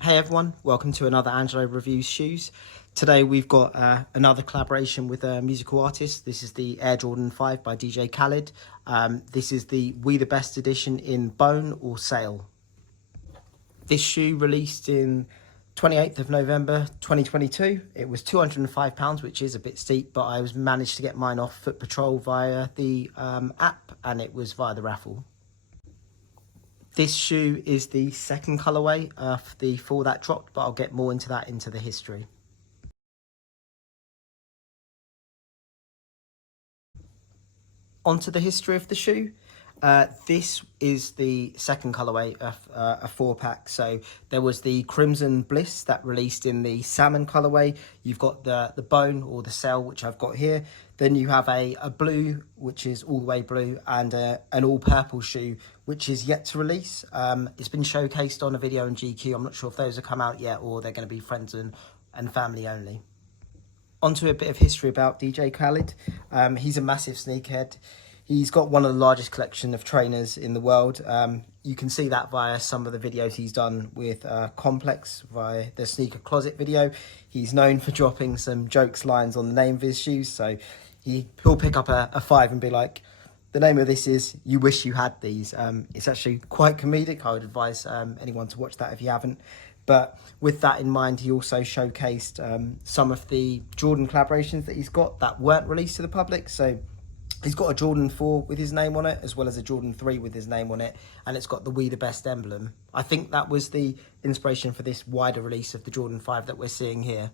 Hey everyone, welcome to another Angelo Reviews Shoes. Today we've got another collaboration with a musical artist. This is the Air Jordan 5 by DJ Khaled. This is the We The Best edition in bone or sail. This shoe released in 28th of November 2022. It was £205, which is a bit steep, but I managed to get mine off Foot Patrol via the app, and it was via the raffle. This shoe is the second colourway of the four that dropped, but I'll get more into that into the history. Onto the history of the shoe. This is the second colourway of a 4-pack. So there was the Crimson Bliss that released in the salmon colourway. You've got the bone or the sail, which I've got here. Then you have a blue, which is all the way blue, and an all purple shoe, which is yet to release. It's been showcased on a video on GQ. I'm not sure if those have come out yet or they're going to be friends and family only. Onto a bit of history about DJ Khaled. He's a massive sneakerhead. He's got one of the largest collection of trainers in the world. You can see that via some of the videos he's done with Complex via the Sneaker Closet video. He's known for dropping some jokes lines on the name of his shoes. So he'll pick up a 5 and be like, the name of this is You Wish You Had These. It's actually quite comedic. I would advise anyone to watch that if you haven't. But with that in mind, he also showcased some of the Jordan collaborations that he's got that weren't released to the public. So he's got a Jordan 4 with his name on it, as well as a Jordan 3 with his name on it, and it's got the We The Best emblem. I think that was the inspiration for this wider release of the Jordan 5 that we're seeing here.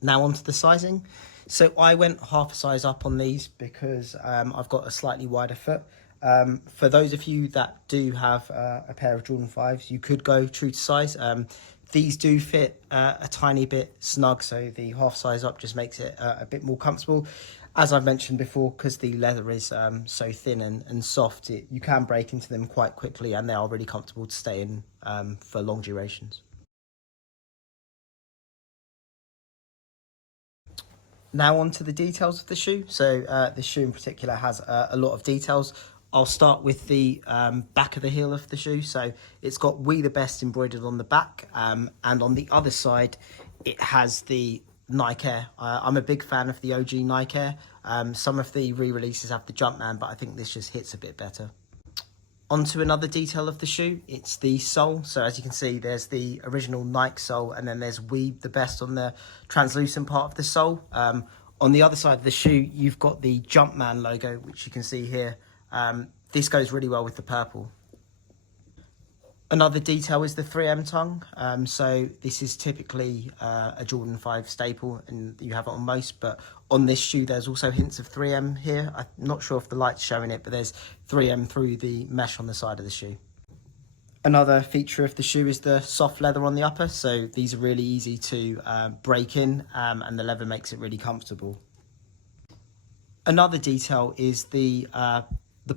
Now onto the sizing. So I went half a size up on these because I've got a slightly wider foot. For those of you that do have a pair of Jordan 5s, you could go true to size. These do fit a tiny bit snug, so the half size up just makes it a bit more comfortable. As I've mentioned before, because the leather is so thin and soft, you can break into them quite quickly, and they are really comfortable to stay in for long durations. Now on to the details of the shoe. So the shoe in particular has a lot of details. I'll start with the back of the heel of the shoe. So it's got We The Best embroidered on the back, and on the other side it has the Nike Air. I'm a big fan of the OG Nike Air. Some of the re-releases have the Jumpman, but I think this just hits a bit better. Onto another detail of the shoe, it's the sole. So as you can see, there's the original Nike sole, and then there's We The Best on the translucent part of the sole. On the other side of the shoe, you've got the Jumpman logo, which you can see here. This goes really well with the purple. Another detail is the 3M tongue. So this is typically a Jordan 5 staple, and you have it on most, but on this shoe there's also hints of 3M here. I'm not sure if the light's showing it, but there's 3M through the mesh on the side of the shoe. Another feature of the shoe is the soft leather on the upper, so these are really easy to break in, and the leather makes it really comfortable. Another detail is the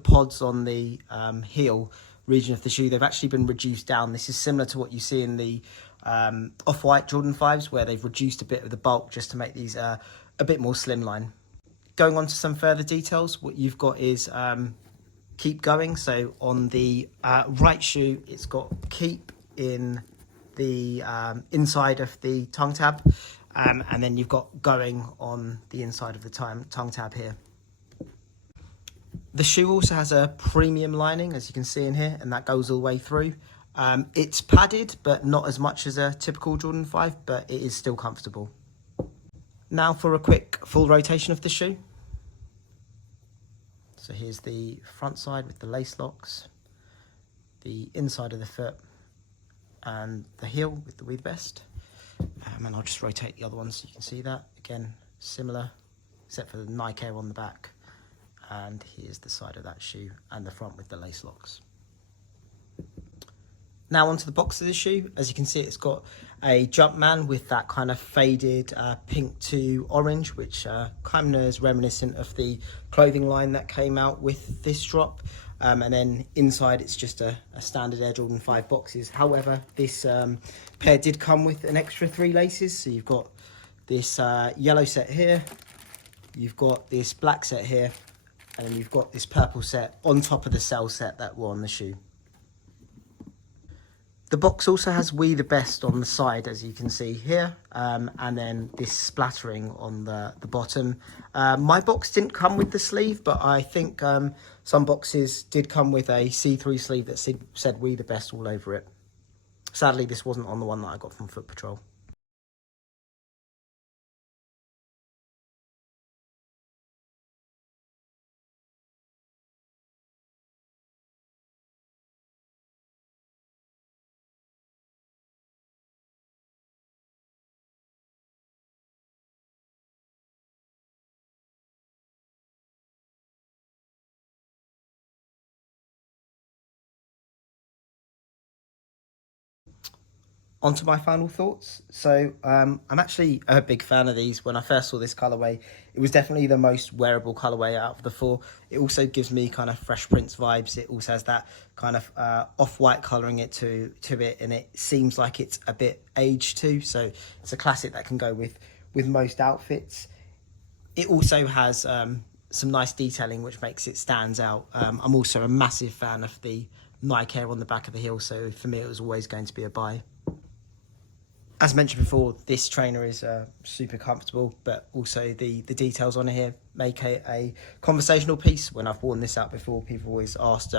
pods on the heel region of the shoe. They've actually been reduced down. This is similar to what you see in the off-white Jordan 5s, where they've reduced a bit of the bulk just to make these a bit more slimline. Going on to some further details, what you've got is Keep Going. So on the right shoe, it's got Keep in the inside of the tongue tab, and then you've got Going on the inside of the tongue tab here. The shoe also has a premium lining, as you can see in here, and that goes all the way through. It's padded, but not as much as a typical Jordan 5, but it is still comfortable. Now for a quick full rotation of the shoe. So here's the front side with the lace locks, the inside of the foot, and the heel with the We The Best. And I'll just rotate the other one so you can see that. Again, similar, except for the Nike Air on the back. And here's the side of that shoe and the front with the lace locks. Now onto the box of the shoe. As you can see, it's got a Jumpman with that kind of faded pink to orange, which kind of is reminiscent of the clothing line that came out with this drop. And then inside it's just a standard Air Jordan 5 boxes. However, this pair did come with an extra 3 laces. So you've got this yellow set here, you've got this black set here, And then you've got this purple set on top of the cell set that were on the shoe. The box also has We the Best on the side, as you can see here, and then this splattering on the bottom. My box didn't come with the sleeve, but I think some boxes did come with a see-through sleeve that said We the Best all over it. Sadly, this wasn't on the one that I got from Foot Patrol. Onto my final thoughts. So I'm actually a big fan of these. When I first saw this colorway, it was definitely the most wearable colorway out of the four. It also gives me kind of Fresh Prince vibes. It also has that kind of off-white coloring it to it, and it seems like it's a bit aged too. So it's a classic that can go with most outfits. It also has some nice detailing which makes it stands out. I'm also a massive fan of the Nike Air on the back of the heel, so for me it was always going to be a buy. As mentioned before, this trainer is super comfortable, but also the details on it here make a conversational piece. When I've worn this out before, people always asked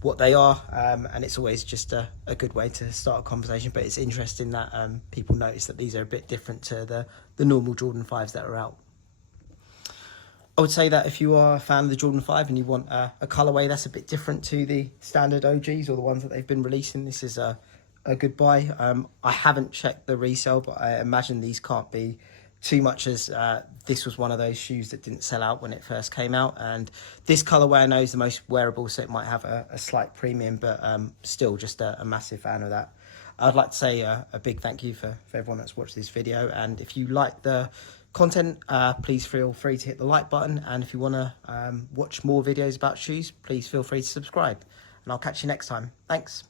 what they are, and it's always just a good way to start a conversation. But it's interesting that people notice that these are a bit different to the normal Jordan 5s that are out. I would say that if you are a fan of the Jordan 5 and you want a colourway that's a bit different to the standard OGs or the ones that they've been releasing, this is a good buy. I haven't checked the resale, but I imagine these can't be too much, as this was one of those shoes that didn't sell out when it first came out. And this colourway I know is the most wearable, so it might have a slight premium, but still just a massive fan of that. I'd like to say a big thank you for everyone that's watched this video. And if you like the content, please feel free to hit the like button. And if you want to watch more videos about shoes, please feel free to subscribe. And I'll catch you next time. Thanks.